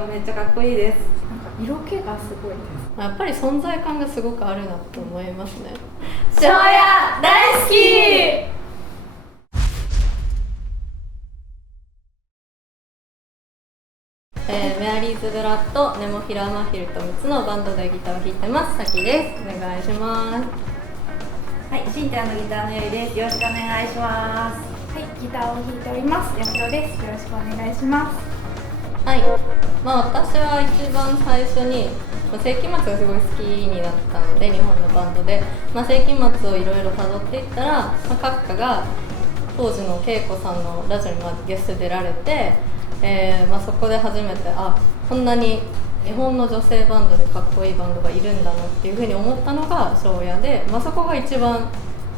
こめっちゃかっこいいです。なんか色気がすごいです。やっぱり存在感がすごくあるなと思いますね。庄屋大好き。メアリーズブラッド、ネモフィラーマヒルと3つのバンドでギターを弾いてます。さきです。お願いします。はい、シンタのギターのゆいです。よろしくお願いします。はい、ギターを弾いております。やしろです。よろしくお願いします。はい、私は一番最初に世紀末がすごい好きになったので、日本のバンドで、世紀末をいろいろたどっていったら、閣下が当時の恵子さんのラジオにゲストで出られて、そこで初めてこんなに日本の女性バンドでかっこいいバンドがいるんだなっていうふうに思ったのが庄屋で、そこが一番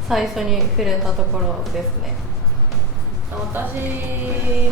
最初に触れたところですね。私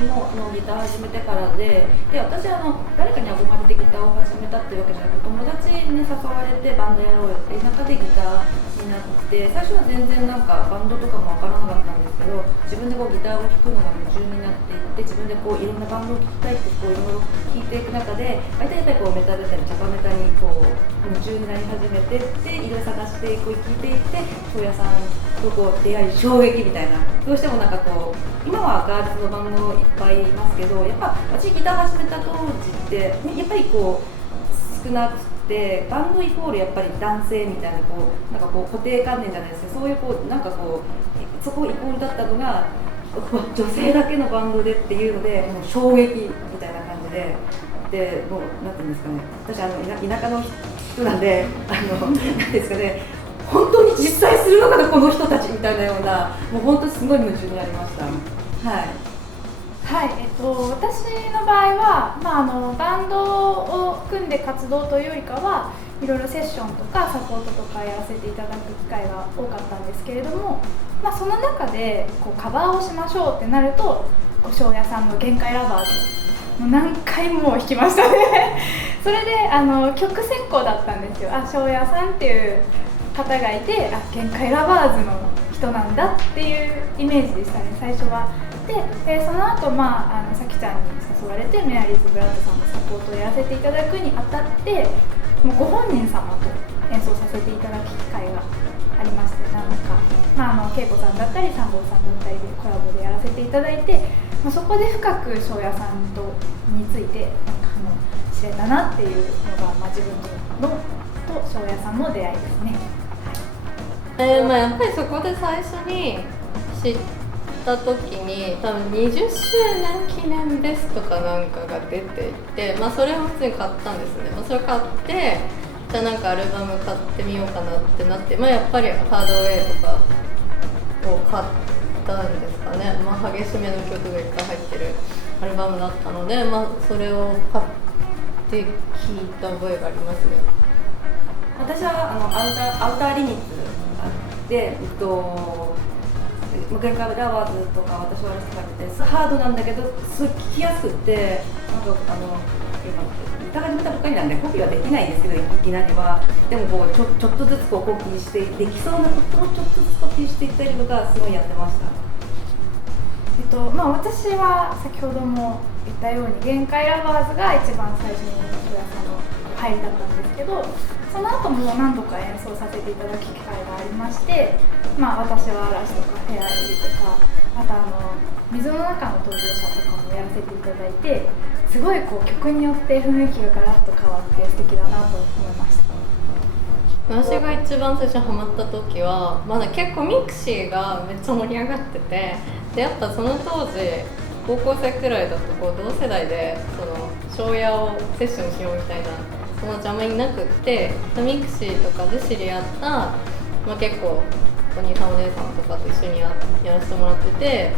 もギター始めてからで私は誰かに憧れてギターを始めたっていうわけじゃなくて、友達に誘われてバンドやろうよって中でギターになって、最初は全然バンドとかもわからなかったんですけど、自分でギターを弾くのが夢中になっていって、自分でいろんなバンドを聴きたいっていろいろ聴いていく中で、大体やっぱりメタルだったりチャカメタに夢中になり始めてっていろいろ探して聴いていって、庄屋さんと出会い衝撃みたいな、どうしても今はガールズのバンドいっぱいいますけど、やっぱ私ギター始めた当時ってやっぱり少なくて、バンドイコールやっぱり男性みたいな固定観念じゃないですけど、そういうそこイコールだったのが女性だけのバンドでっていうので、もう衝撃みたいな感じで、もうなんていうんですかね、私田舎の人なんでなんていうんですかね、本当に実際するのかこの人たちみたいなような、もう本当すごい夢中になりました。はい。はい、私の場合は、バンドを組んで活動というよりかはいろいろセッションとかサポートとかやらせていただく機会が多かったんですけれども、その中でカバーをしましょうってなると庄屋さんの限界ラバーズもう何回も弾きましたねそれで曲選考だったんですよ。庄屋さんっていう方がいて、限界ラバーズの人なんだっていうイメージでしたね、最初は。でその後、さきちゃんに誘われてメアリーズブラッドさんのサポートをやらせていただくにあたって、もうご本人様と演奏させていただく機会がありまして、恵子さんだったり三坊さんだったりでコラボでやらせていただいて、そこで深く庄屋さんについて知れたなっていうのが、自分のと庄屋さんの出会いですね。やっぱりそこで最初に知った時に多分20周年記念ベストかなんかが出ていて、それを普通に買ったんですね。それ買ってじゃあアルバム買ってみようかなってなって、やっぱりハードウェイとかを買ったんですかね。激しめの曲がいっぱい入ってるアルバムだったので、それを買って聴いた覚えがありますね。私はアウターリミッツで、限界ラバーズとか私は使ってて、ハードなんだけどすごい聴きやすくて、ギター始めたばっかりなんでコピーはできないんですけど、いきなりは。でもちょっとずつコピーして、できそうなことをちょっとずつコピーしていったりとかすごいやってました。私は先ほども言ったように限界ラバーズが一番最初に庄屋さんの入りだったんですけど、その後も何度か演奏させていただく機会がありまして、私は嵐とかフェアリーとか、あと水の中の登場者とかもやらせていただいて、すごい曲によって雰囲気がガラッと変わって素敵だなと思いました。私が一番最初ハマった時はまだ結構ミクシーがめっちゃ盛り上がってて、でやっぱその当時高校生くらいだと同世代で庄屋をセッションしようみたいな友達あんまりいなくって、ミクシーとかで知り合った、結構お兄さんお姉さんとかと一緒にやらせてもらってて、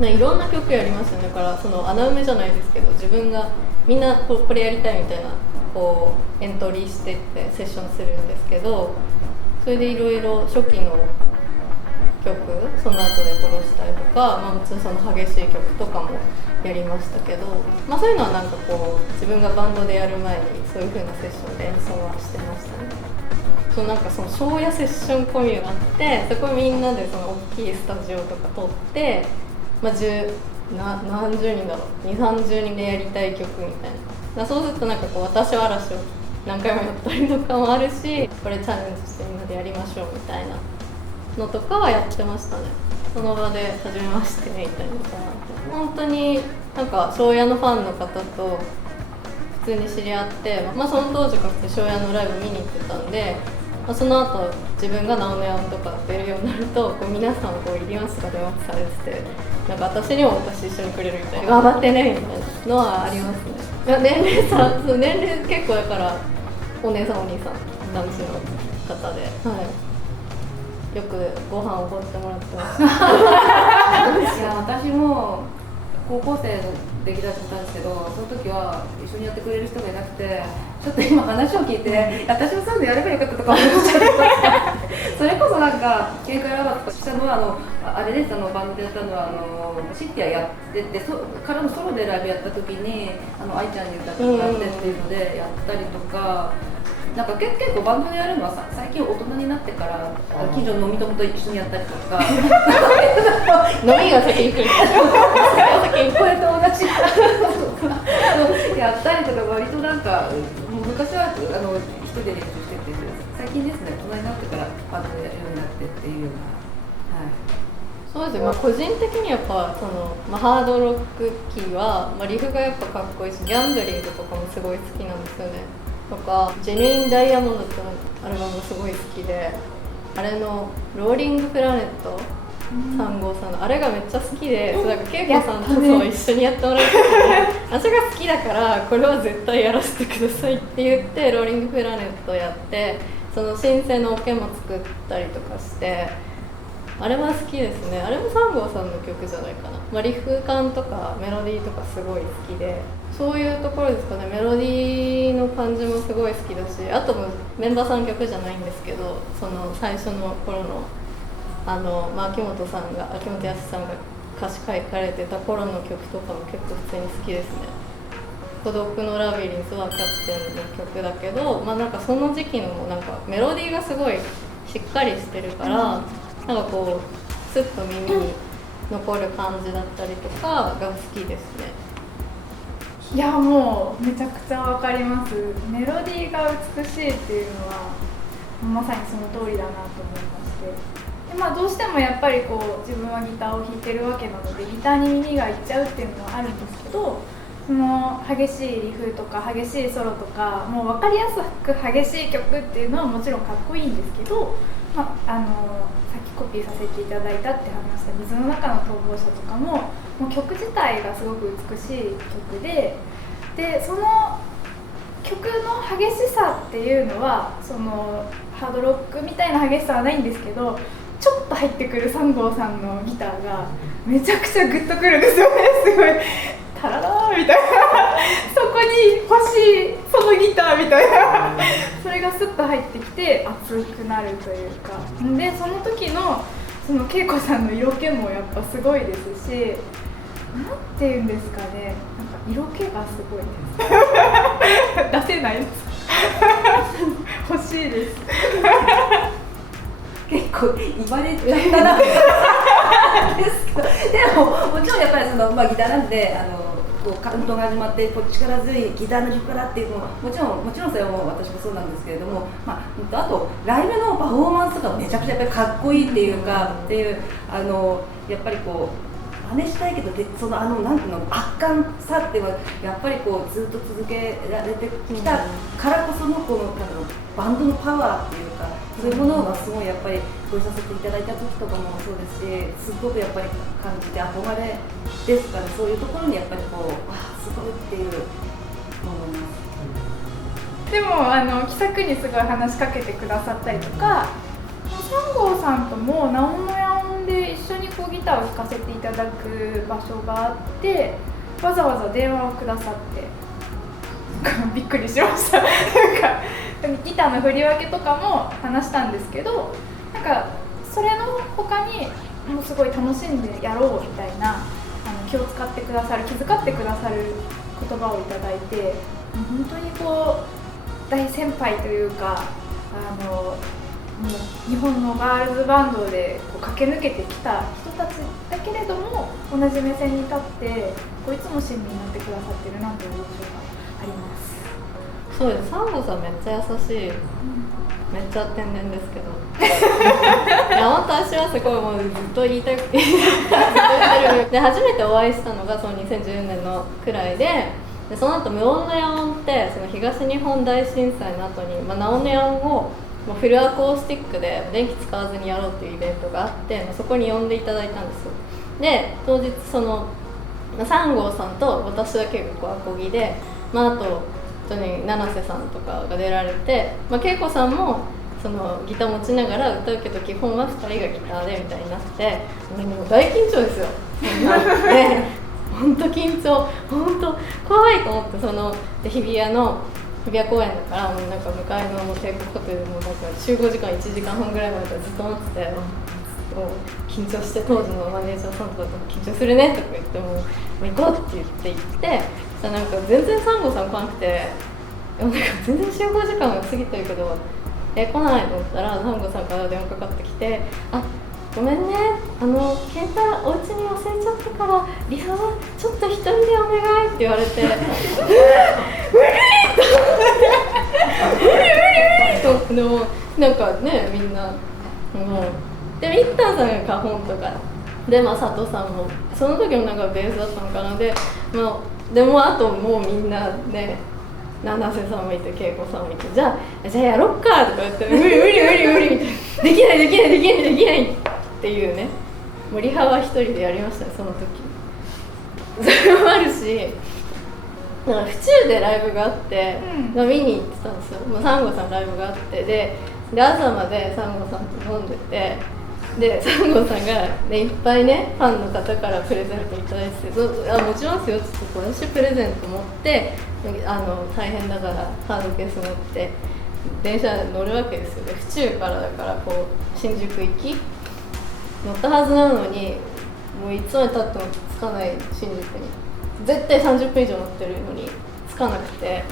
いろんな曲やりますよね。だから穴埋めじゃないですけど、自分がみんなこれやりたいみたいなエントリーしてってセッションするんですけど、それでいろいろ初期の曲、その後で殺したりとか、もちろんその激しい曲とかもやりましたけど、そういうのは自分がバンドでやる前にそういう風なセッションで演奏はしてましたね。その庄屋セッションコミュがあって、そこみんなで大きいスタジオとか撮って、何十人だろう、20、30人でやりたい曲みたいなそうするとなんかこう私は嵐を何回もやったりとかもあるし、これチャレンジしてみんなでやりましょうみたいなのとかはやってましたね。その場で初めましてみたいなのかなって、本当になんか庄屋のファンの方と普通に知り合って、その当時から庄屋のライブ見に行ってたんで、その後自分がナオメヤンとか出るようになるとこう皆さんこう入りますとか電話されてて、なんか私にも私一緒にくれるみたいな、頑張ってねみたいなのはありますね。年齢結構だからお姉さんお兄さん男子の方で、よくご飯をおごってもらってます。いや私も高校生の劇団だったんですけど、その時は一緒にやってくれる人がいなくて、ちょっと今話を聞いて私もそういうのやればよかったとか思っちゃってそれこそなんか喧嘩やばとかしたのはあれです、バンドでやったのはシティアやってて、からのソロでライブやった時に愛ちゃんに歌ってもらってっていうのでやったりとか。なんか結構バンドでやるのは最近大人になってから近所の飲み友と一緒にやったりとか飲みが先に来るこれと同じやったりとか、割となんか昔は一人で練習してて、最近ですね、大人になってからバンドでやるようになってっていうような、そうですね、個人的にやっぱハードロック期は、リフがやっぱかっこいいし、ギャンブリングとかもすごい好きなんですよね。とかジェヌインダイヤモンドってアルバムがすごい好きで、あれのローリングプラネット3号さんのあれがめっちゃ好きで、なんか恵子さんとそう一緒にやってもらってて、私が好きだからこれは絶対やらせてくださいって言ってローリングプラネットやって、そのシンセのオケも作ったりとかして、あれは好きですね。あれも3号さんの曲じゃないかな。リフ感とかメロディーとかすごい好きで、そういうところですかね。メロディーの感じもすごい好きだし、あともメンバーさん曲じゃないんですけど、その最初の頃の秋元康さんが歌詞書かれてた頃の曲とかも結構普通に好きですね。孤独のラビリンスはキャプテンの曲だけど、なんかその時期のなんかメロディーがすごいしっかりしてるから、なんかこうスッと耳に残る感じだったりとかが好きですね。いやもうめちゃくちゃわかります。メロディーが美しいっていうのはまさにその通りだなと思いまして、で、どうしてもやっぱりこう自分はギターを弾いてるわけなのでギターに耳がいっちゃうっていうのはあるんですけど、その激しいリフとか激しいソロとかもう分かりやすく激しい曲っていうのはもちろんかっこいいんですけど、さっきコピーさせていただいたって話した水の中の逃亡者とかも、もう曲自体がすごく美しい曲で、その曲の激しさっていうのはそのハードロックみたいな激しさはないんですけど、ちょっと入ってくる3号さんのギターがめちゃくちゃグッとくるんですよね。すごいタララーみたいなそこに欲しいそのギターみたいなそれがスッと入ってきて熱くなるというかで、その時のその恵子さんの色気もやっぱすごいですし、なんていうんですかね、なんか色気がすごいです出せないです欲しいです結構言われちゃったなですけど、でももちろんやっぱりギターなんでこうカウントが始まって力強いギターの力っていうのはもちろんそれはもう私もそうなんですけれども、あとライブのパフォーマンスがめちゃくちゃやっぱりかっこいいっていうかっていうやっぱりこう真似したいけどそのなんていうの圧巻さっていうのはやっぱりこうずっと続けられてきたからこそのこのバンドのパワーっていうか、そういうものがすごいやっぱりご一緒させていただいた時とかもそうですし、すごくやっぱり感じて憧れですから、そういうところにやっぱりこうすごいっていう思います。でも気さくにすごい話しかけてくださったりとか、3号さんともナオモヤンで一緒にこうギターを弾かせていただく場所があって、わざわざ電話をくださってびっくりしましたギターの振り分けとかも話したんですけど、なんかそれの他にもうすごい楽しんでやろうみたいな気を使ってくださる、気遣ってくださる言葉をいただいて、本当にこう大先輩というかもう日本のガールズバンドでこう駆け抜けてきた人たちだけれども同じ目線に立ってこういつも親身になってくださってるなという印象があります。そうです。サンゴさんめっちゃ優しい、めっちゃ天然ですけどいや本当私はすごいもうずっと言いたくてで初めてお会いしたのがその2010年のくらいで、その後無音の野音ってその東日本大震災の後に、ナオネオンをもうフルアコースティックで電気使わずにやろうっていうイベントがあって、そこに呼んでいただいたんですよ。で当日その3号さんと私だけがこうアコギで、あと七瀬さんとかが出られて、恵子さんもそのギター持ちながら歌うけど基本は2人がギターでみたいになって、もう大緊張ですよで本当緊張、本当怖いと思って、そので日比谷公園だからもうなんか向かいの帝国ホテルもなんか集合時間1時間半ぐらい前からずっと待ってて、もう緊張して、当時のマネージャーさんとかと緊張するねとか言ってもう行こうって言ってそしたらなんか全然サンゴさん来なくて、なんか全然集合時間が過ぎてるけど来ないと思ったら、サンゴさんから電話かかってきて、ごめんね、携帯お家に忘れちゃったからリハはちょっと一人でお願いって言われて無理と思って、でもなんかねみんなでも一旦さんがカホンとかで、佐藤さんもその時もなんかベースだったのかなで、でもあともうみんなね七瀬さんもいて恵子さんもいて、じゃあやろっかとか言って無理みたいなできないっていうね、もうリハは一人でやりましたね、その時。それもあるし、なんか府中でライブがあって、見に行ってたんですよ。サンゴさんライブがあってで朝までサンゴさんと飲んでて、でサンゴさんが、いっぱいねファンの方からプレゼントいただいてて、持ちますよって言って私プレゼント持って大変だからハードケース持って電車乗るわけですよ。で府中からだからこう新宿行き乗ったはずなのに、もういつまでたっても着かない新宿に絶対30分以上乗ってるのに着かなくて、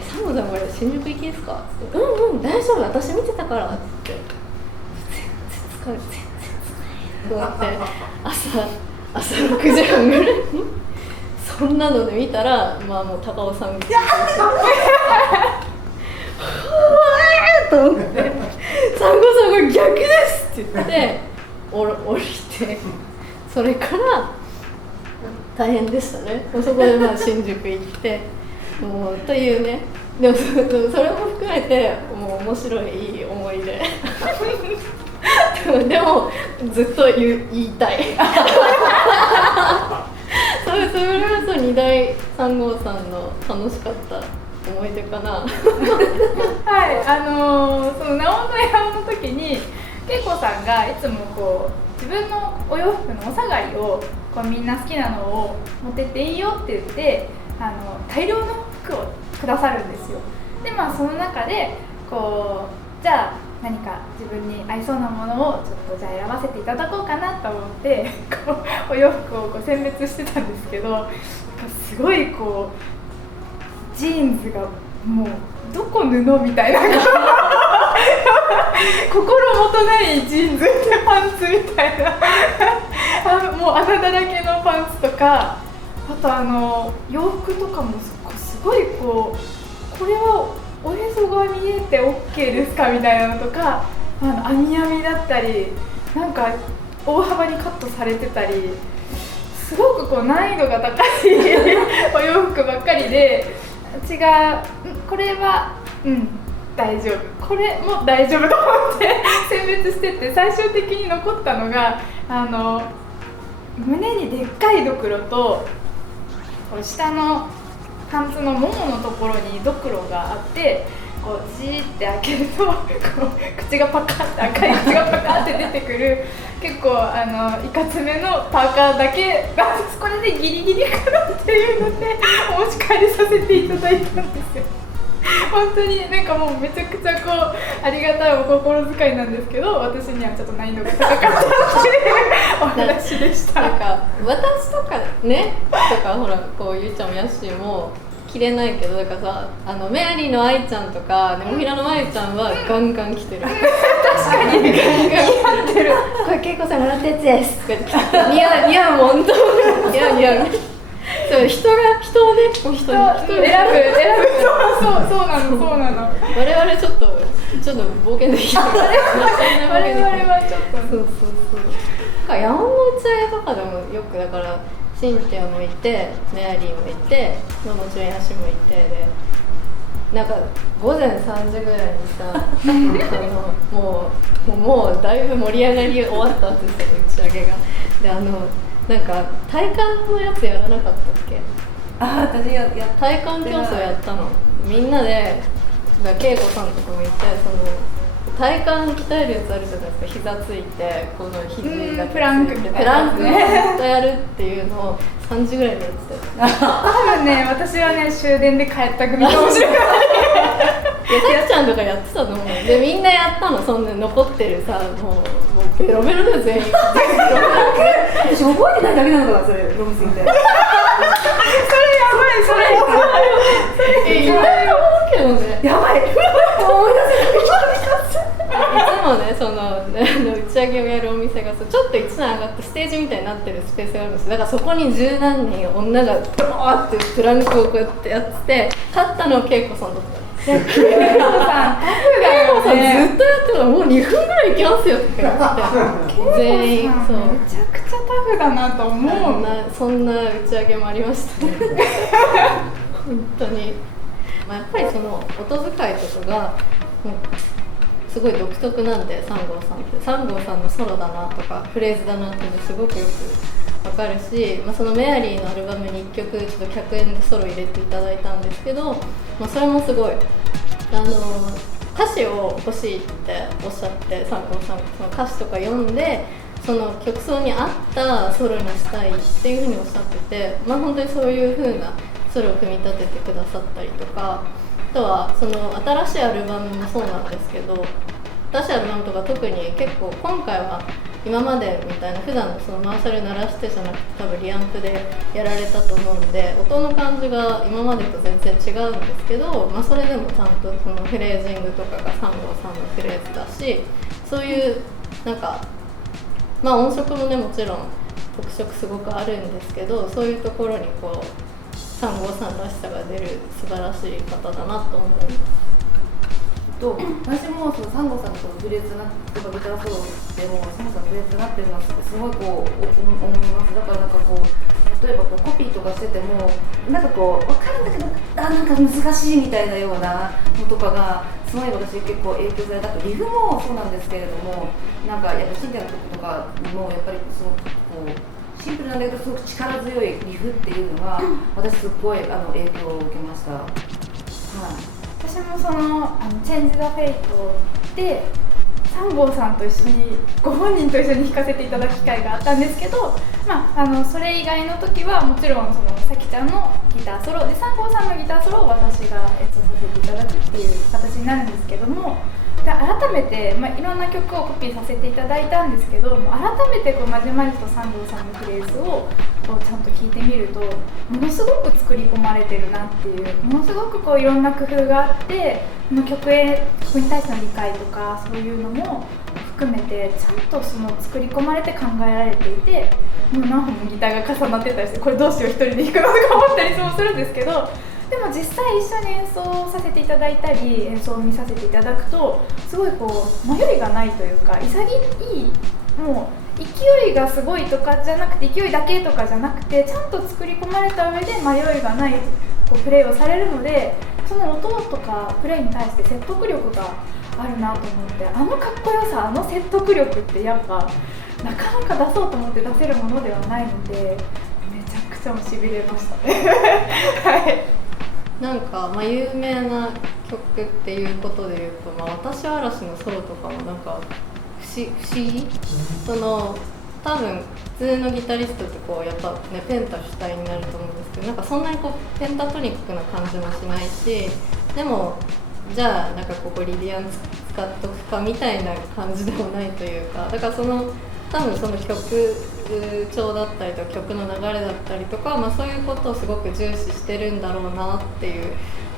サンゴさんこれ新宿行きですかって、大丈夫私見てたからって言って、全然疲れと思って朝6時半ぐらいにそんなので見たら、もう高尾さんがと思って、サンゴさんが逆ですって言って降りて、それから大変でしたね。そこで新宿行ってもうというね、でもそれも含めてもう面白いいい思い出でもずっと言いたいそれはそう2代3号さんの楽しかった思い出かなはい、そのナオの山の時に恵子さんがいつもこう自分のお洋服のお下がりをこうみんな好きなのを持ってっていいよって言って大量の服をくださるんですよ。でその中でこうじゃあ何か自分に合いそうなものをちょっとじゃあ選ばせていただこうかなと思ってこうお洋服をこう選別してたんですけど、すごいこうジーンズがもうどこ布みたいな心もとないジーンズパンツみたいなもう穴だらけのパンツとか、あと洋服とかもすごいこれはおへそが見えて OK ですかみたいなのとか、網やみだったりなんか大幅にカットされてたり、すごくこう難易度が高いお洋服ばっかりで、違うこれは大丈夫これも大丈夫と思って選別してって、最終的に残ったのが胸にでっかいドクロと下のパンツのもものところにドクロがあって、こうジーって開けるとこう口がパカって赤い口がパカって出てくる結構いかつめのパーカーだけがこれでギリギリかなっていうのでお持ち帰りさせていただいたんですよ。本当になんかもうめちゃくちゃこうありがたいお心遣いなんですけど、私にはちょっと難易度が高かったっていうお話でした。なんか私とかねとかほらこうゆいちゃんもやっしーも着れないけど、だからさメアリーの愛ちゃんとかネモフィラのまゆちゃんはガンガン着てる確かにガンガン着てるこれ恵子さんもらったやつですとか言って似合うもんと似合うそう人をね人に選ぶそうなのそうなの。我々ちょっと冒険できない。我々はちょっとそう。なんか山の打ち上げとかでもよくだからシンティアもいてメアリーもいて、まあ、もちろんヤシもいてで、なんか午前3時ぐらいにさもうだいぶ盛り上がり終わったんですけど打ち上げが。でなんか体幹のやつやらなかったっけ？私や体幹競争やったの。みんなで恵子さんとかもいて、その体幹鍛えるやつあるじゃないですか。膝ついてこの肘だけプランクみたいなプランクをずっとやるっていうのを3時ぐらいにやってたよ。多分ね、私はね終電で帰った組かもしれない。さきちゃんとかやってたと思う。でみんなやったの。そんな残ってるさ、もうベロベロで全員私覚えてないだけなのかな、それ飲みすぎて。それやばい、それやばい。いないけどね。やばい。思い出せない。いつもね、その打ち上げをやるお店がさ、ちょっと一段上がってステージみたいになってるスペースがあるんですよ。だからそこに十何人女がブワーってプランクをこうやってやって勝ったのは恵子さんだった。恵子さん、タフだよね。ずっとやってたらもう2分ぐらいいきますよって言って全員そうめちゃくちゃタフだなと思う。そんな打ち上げもありましたね本当に、まあ、やっぱりその音遣いとかがもうすごい独特なんで、3号さんって3号さんのソロだなとかフレーズだなっていうのすごくよくわかるし、まあ、そのメアリーのアルバムに1曲ちょっと100円でソロ入れていただいたんですけど、まあ、それもすごい歌詞を欲しいっておっしゃって、3号さんその歌詞とか読んでその曲奏に合ったソロにしたいっていうふうにおっしゃってて、まあ、本当にそういう風なソロを組み立ててくださったりとか、あとはその新しいアルバムもそうなんですけど、新しいアルバムとか特に結構今回は今までみたいな普段のそのマーシャル鳴らしてじゃなくて多分リアンプでやられたと思うので、音の感じが今までと全然違うんですけど、まあ、それでもちゃんとそのフレージングとかが3号さんのフレーズだし、そういうなんかまあ音色もねもちろん特色すごくあるんですけど、そういうところにこう3号さんらしさが出る素晴らしい方だなと思う。私もその3号さんのフレーズなとかギターソロでも3号さんのフレーズになってるのはすごいこう思います。だからなんかこう例えばこうコピーとかしててもなんかこう分かるんだけどなんか難しいみたいなようなのとかがすごい私結構影響された。リフもそうなんですけれども、なんかやっぱシンディアの曲とかもやっぱりすごくこうシンプルなんだけどすごく力強いリフっていうのが私すごい影響を受けました。はい。私もそのチェンジ・ザ・フェイトで3号さんと一緒にご本人と一緒に弾かせていただく機会があったんですけど、まあ、それ以外の時はもちろんそのさきちゃんのギターソロで3号さんのギターソロを私が演奏させていただくっていう形になるんですけども、で改めて、まあ、いろんな曲をコピーさせていただいたんですけど、改めてこうまじまじと3号さんのフレーズをこうちゃんと聴いてみるとものすごく作り込まれてるなっていう、ものすごくこういろんな工夫があってこの曲に対しての理解とかそういうのも含めてちゃんとその作り込まれて考えられていて、もう何本もギターが重なってたりしてこれどうしよう一人で弾くのとか思ったりもするんですけど、でも実際一緒に演奏させていただいたり演奏を見させていただくとすごいこう迷いがないというか、潔いもう勢いがすごいとかじゃなくて勢いだけとかじゃなくてちゃんと作り込まれた上で迷いがないこうプレーをされるので、その音とかプレーに対して説得力があるなと思って、かっこよさ説得力ってやっぱなかなか出そうと思って出せるものではないのでめちゃくちゃしびれましたねはい。なんか、まあ、有名な曲っていうことでいうと、まあ、私嵐のソロとかもなんか不思議、その多分普通のギタリストってこうやっぱねペンタ主体になると思うんですけど、なんかそんなにこうペンタトニックな感じもしないし、でもじゃあなんかここリディアン使っとくかみたいな感じでもないというか、だからその多分その曲調だったりとか曲の流れだったりとか、まあ、そういうことをすごく重視してるんだろうなっていう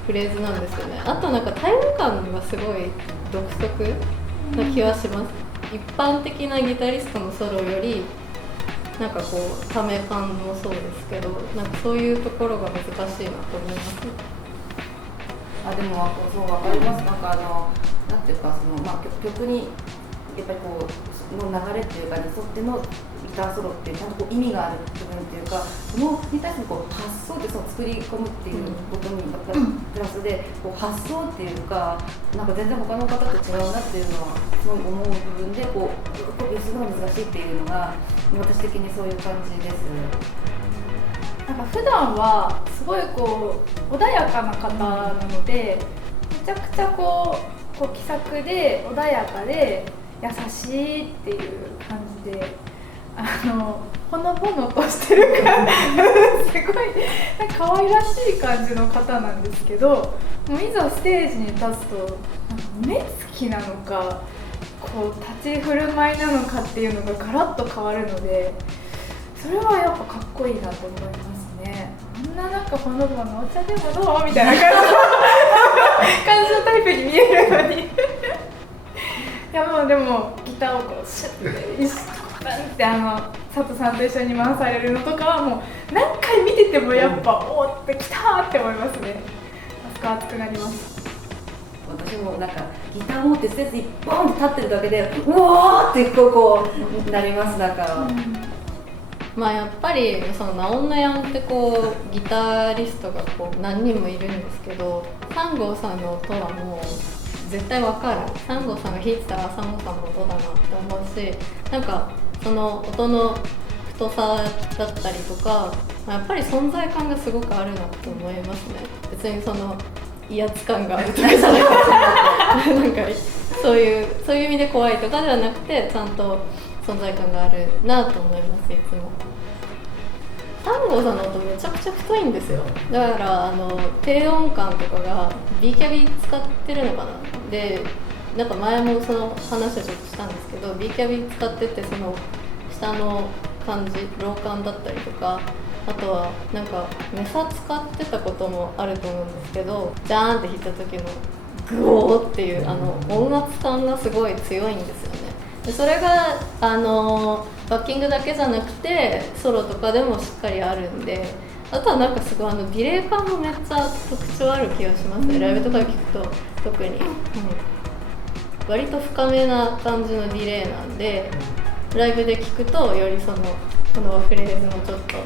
フレーズなんですよね。あとなんかタイム感がすごい独特な気はします。一般的なギタリストのソロよりなんかこうため感もそうですけど、なんかそういうところが難しいなと思います。あでもそうわかります。なんていうか曲にやっぱりこうの流れっていうかに沿ってのギターソロってちゃんとこう意味がある部分っていうか、そのに対してこう発想ってその作り込むっていうことにやっぱりプラスでこう発想っていうかなんか全然他の方と違うなっていうのはすごい思う部分でこうすごい難しいっていうのが私的にそういう感じです。なんか普段はすごいこう穏やかな方なので、めちゃくちゃこう気さくで穏やかで優しいっていう感じで、ほのぼのとしてる感じすごいなんか可愛らしい感じの方なんですけど、もういざステージに立つとなんか目つきなのかこう立ち振る舞いなのかっていうのがガラッと変わるので、それはやっぱかっこいいなと思いますね。こんななんかほのぼのお茶でもどうみたいな感じのタイプに見えるのにいやもうでもギターをこうシュッてバンって佐藤さんと一緒に回されるのとかはもう何回見ててもやっぱおーってきたーって思いますね。あそこ熱くなります。私もなんかギター持ってステージにボーンって立ってるだけでうわーってこうなりますだから、まあやっぱりそのナオンナヤンってこうギタリストがこう何人もいるんですけど、3号さんの音はもう絶対わかる。3号さんが弾いてたら3号さんの音だなって思うし、なんかその音の太さだったりとか、やっぱり存在感がすごくあるなと思いますね。別にその威圧感があるとかじゃなくてなんかそういう意味で怖いとかではなくて、ちゃんと存在感があるなと思います。いつも3号さんの音めちゃくちゃ太いんですよ。だから低音感とかが B キャビ使ってるのかな。でなんか前もその話をちょっとしたんですけど、 B キャビ使ってて、その下の感じロー感だったりとか、あとはなんかメサ使ってたこともあると思うんですけど、ジャーンって弾いた時のグオーっていう音圧感がすごい強いんですよね。でそれがバッキングだけじゃなくてソロとかでもしっかりあるんで、あとはなんかすごいディレイ感もめっちゃ特徴ある気がしますね。ライブとかで聞くと特に、割と深めな感じのディレイなんで、ライブで聞くとよりこのフレーズのちょっと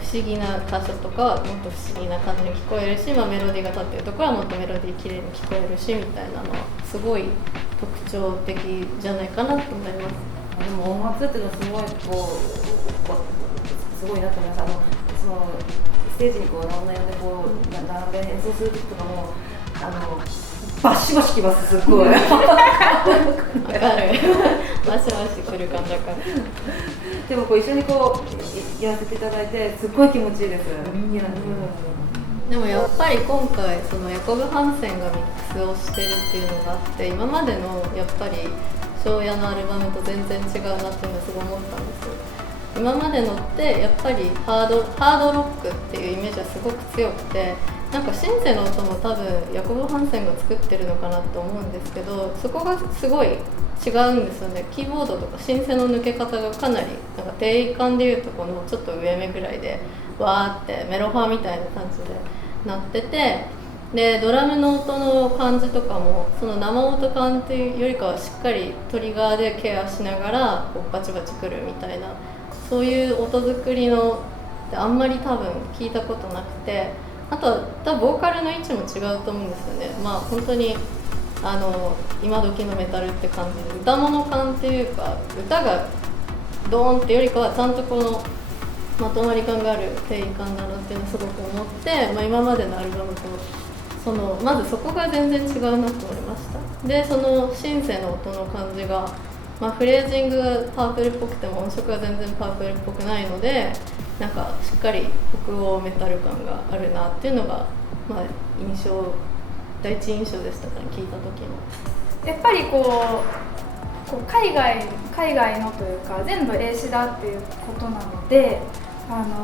不思議な箇所とかはもっと不思議な感じに聞こえるし、メロディーが立ってるところはもっとメロディー綺麗に聞こえるしみたいなのはすごい特徴的じゃないかなと思います。でも音圧っていうのはすごいすごいなと思います。そのステージにナオンナヤンで並んで演奏する時とかもバシバシきます。すごいわかるバシバシくる感じだからでも一緒にやらせていただいてすっごい気持ちいいです。でもやっぱり今回そのヤコブ・ハンセンがミックスをしてるっていうのがあって、今までのやっぱり庄屋のアルバムと全然違うなっていうのをすごい思ったんですよ。今までのってやっぱりハードロックっていうイメージはすごく強くて、なんかシンセの音も多分ヤコブ・ハンセンが作ってるのかなと思うんですけど、そこがすごい違うんですよね。キーボードとかシンセの抜け方がかなりなんか低感でいうとこのちょっと上目ぐらいでわーってメロファーみたいな感じでなってて、でドラムの音の感じとかもその生音感っていうよりかはしっかりトリガーでケアしながらバチバチくるみたいな、そういう音作りのってあんまり多分聞いたことなくて、あとは多分ボーカルの位置も違うと思うんですよね。本当に今時のメタルって感じで歌物感っていうか、歌がドーンってよりかはちゃんとこのまとまり感がある定位感だなっていうのをすごく思って、今までのアルバムとまずそこが全然違うなと思いました。でそのシンセの音の感じが、フレージングがパープルっぽくても音色が全然パープルっぽくないので、なんかしっかり北欧メタル感があるなっていうのが、第一印象でしたね、聞いた時の。やっぱり海外のというか全部英詞だっていうことなので、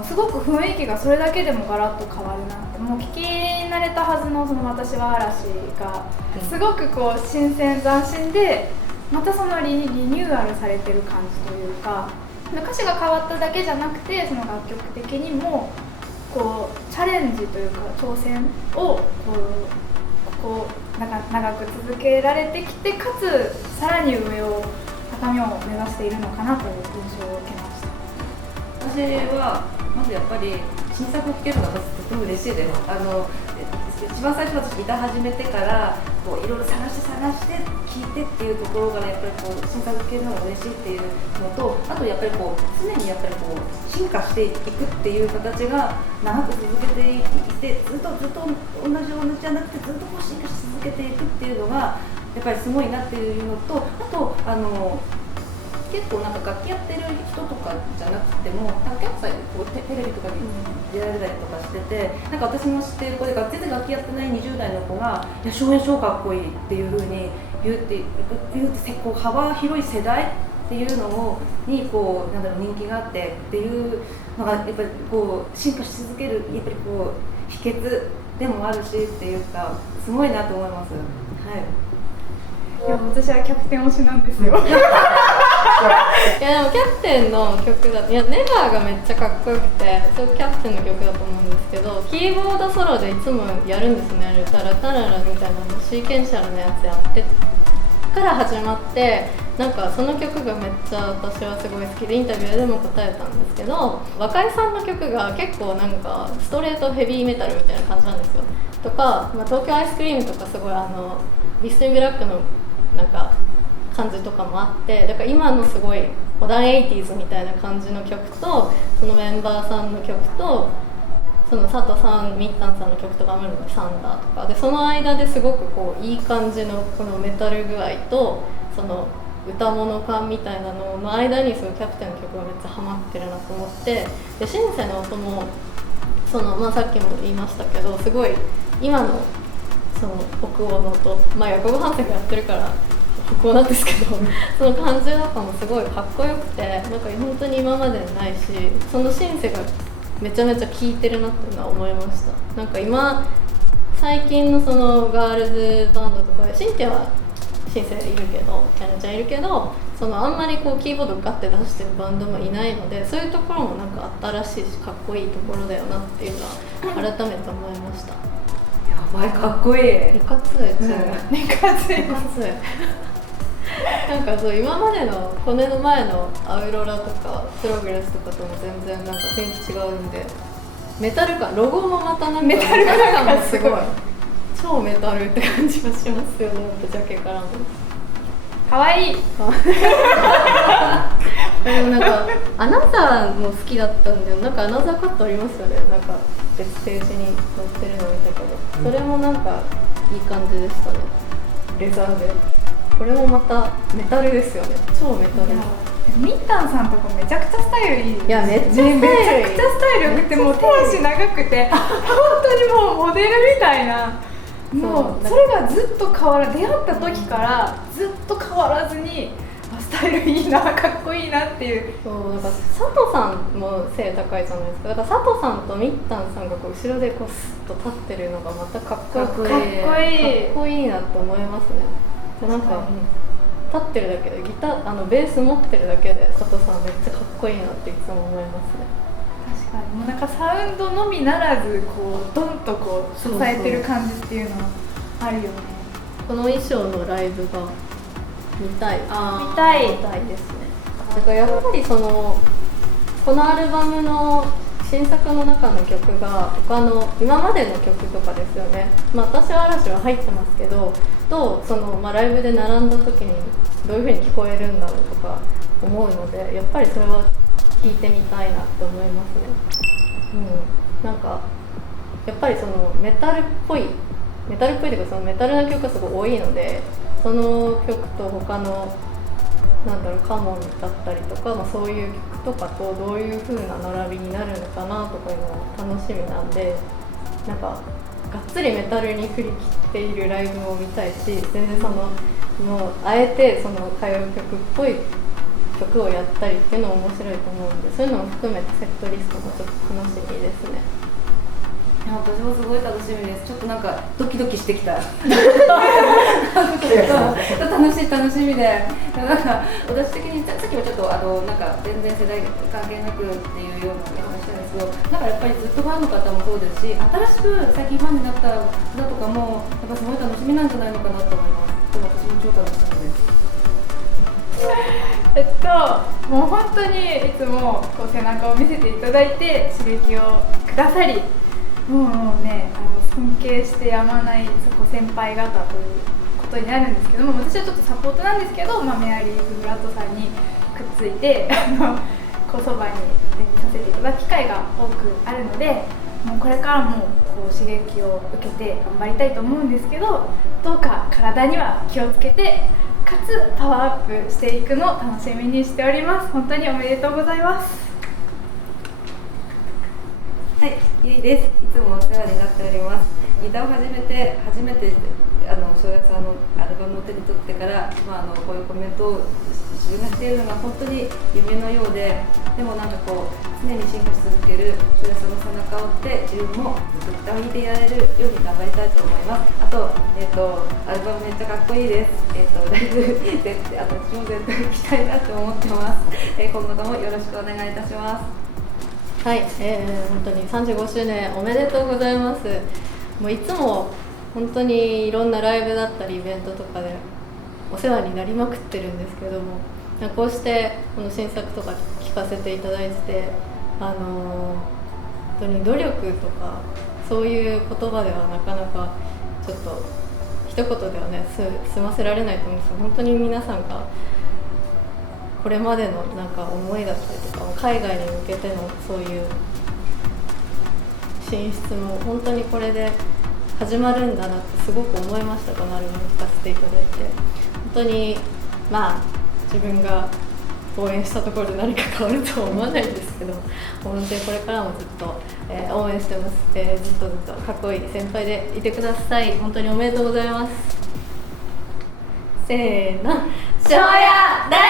すごく雰囲気がそれだけでもガラッと変わるなって、もう聞き慣れたはずの私は嵐がすごく新鮮斬新で、またリニューアルされてる感じというか、歌詞が変わっただけじゃなくて、その楽曲的にもチャレンジというか挑戦を長く続けられてきて、かつさらに上を高みを目指しているのかなという印象を受けました。私はまずやっぱり新作を聴けるのがとても嬉しいです。一番最初私ギター始めてからこういろいろ探して聴いてっていうところからやっぱりこう新作聴けるのが嬉しいっていうのと、あとやっぱりこう常にやっぱりこう進化していくっていう形が長く続けていて、ずっと同じじゃなくてずっとこう進化し続けていくっていうのがやっぱりすごいなっていうのと、あと結構なんか楽器やってる人とかじゃなくても結構こうテレビとかに出られたりとかしてて、なんか私も知っている子で全然楽器やってない20代の子が「いや翔平超かっこいい」っていう風に言うってこう幅広い世代っていうのにこうなんだろう人気があってっていうのがやっぱりこう進化し続けるやっぱりこう秘訣でもあるしっていうかすごいなと思います。はい。いや私はキャプテン推しなんですよ。いやでもキャプテンの曲だ、いやネバーがめっちゃかっこよくて、それキャプテンの曲だと思うんですけど、キーボードソロでいつもやるんですね。タラタララみたいなのシーケンシャルのやつやってから始まって、なんかその曲がめっちゃ私はすごい好きでインタビューでも答えたんですけど、若井さんの曲が結構なんかストレートヘビーメタルみたいな感じなんですよ。とか、東京アイスクリームとかすごいビスティングラックのなんか感じとかもあって、だから今のすごいモダン 80s みたいな感じの曲と、そのメンバーさんの曲と、その佐藤さん、ミッタンさんの曲とかもあるのでサンダーとかで、その間ですごくこういい感じのこのメタル具合とその歌物感みたいなのの間にそのキャプテンの曲がめっちゃハマってるなと思って、でシンセの音もその、さっきも言いましたけど、すごい今のその北欧の音、ヤコブ・ハンセンがやってるから北欧なんですけどその感じとかもすごいかっこよくて、なんか本当に今までにないし、そのシンセがめちゃめちゃ効いてるなっていうのは思いました。なんか今最近のそのガールズバンドとかでシンセはシンセいるけど、キャナちゃんいるけど、そのあんまりこうキーボードガッて出してるバンドもいないので、そういうところもなんか新しいしかっこいいところだよなっていうのは改めて思いました。やばいかっこいい。いかつい、いかつい。なんかそう今までのこの前のアウロラとかプログレスとかとも全然なんか雰囲気違うんで、メタル感、ロゴもまたなんかメタル感もすごい超メタルって感じがしますよね、ジャケからも。かわいい。でもなんかアナザーも好きだったんで、なんかアナザーカットありますよね、なんか別ページに載ってるの見たけど、それもなんかいい感じでしたね、レザーで。これもまたメタルですよね、超メタル。ミッタンさんとかめちゃくちゃスタイルいい。いやめっちゃスタイルいい、めちゃくちゃスタイル良くて、もう手足長くて本当にもうモデルみたいな、もうそれがずっと変わら、出会った時からずっと変わらずにスタイルいいな、かっこいいなっていう。そうだから佐藤さんも背高いじゃないですか。だから佐藤さんとミッタンさんがこう後ろでこうスッと立ってるのがまたかっこよくて、かっこいいなと思いますね。でなんか立ってるだけでベース持ってるだけで佐藤さんめっちゃかっこいいなっていつも思いますね。確かにもうなんかサウンドのみならずこうドンとこう支えてる感じっていうのはあるよね。この衣装のライブが見たいですね。だからやっぱりこのアルバムの新作の中の曲が他の今までの曲とかですよね。私は嵐は入ってますけど、ライブで並んだ時にどういう風に聞こえるんだろうとか思うので、やっぱりそれは聴いてみたいなって思いますね。なんかやっぱりそのメタルっぽいというか、そのメタルな曲がすごい多いので、その曲と他のカモンだったりとか、そういう曲とかとどういう風な並びになるのかなとかいうのが楽しみなんで、なんかがっつりメタルに振り切っているライブも見たいし、全然もうあえてその歌謡曲っぽい曲をやったりっていうのも面白いと思うんで、そういうのも含めてセットリストもちょっと楽しみですね。や私もすごい楽しみです。ちょっとなんかドキドキしてきた。楽しみで、なんか私的にさっきはちょっとなんか全然世代関係なくっていうような話したんですけど、なんかやっぱりずっとファンの方もそうですし、新しく最近ファンになった方とかもやっぱすごい楽しみなんじゃないのかなと思います。でも私も超楽しみです。もう本当にいつもこう背中を見せていただいて刺激をくださり、もうね尊敬してやまない先輩方ということになるんですけども、私はちょっとサポートなんですけど、メアリーズブラッドさんにくっついてこうそばに見させていただく機会が多くあるので、もうこれからもこう刺激を受けて頑張りたいと思うんですけど、どうか体には気をつけてかつパワーアップしていくのを楽しみにしております。本当におめでとうございます。はい、ゆいです。いつもお世話になっております。ギターを始めて初めて庄屋さんのアルバムを手に取ってから、こういうコメントを自分がしているのが本当に夢のようで、でもなんかこう常に進化し続ける庄屋さんの背中を追って自分もずっとギターを弾いていられるように頑張りたいと思います。あと、アルバムめっちゃかっこいいです。ライブで私も絶対行きたいなと思ってます。今後ともよろしくお願いいたします。はい、本当に35周年おめでとうございます。もういつも本当にいろんなライブだったりイベントとかでお世話になりまくってるんですけども、こうしてこの新作とか聴かせていただいてて、本当に努力とかそういう言葉ではなかなかちょっと一言ではね済ませられないと思うんですけど、本当に皆さんがこれまでのなんか思いだったりとか海外に向けてのそういう進出も本当にこれで始まるんだなってすごく思いました。このアルバム聴かせていただいて、本当に自分が応援したところで何か変わるとは思わないんですけど、本当にこれからもずっと、応援してます。ずっとかっこいい先輩でいてください。本当におめでとうございます。せーの、庄屋大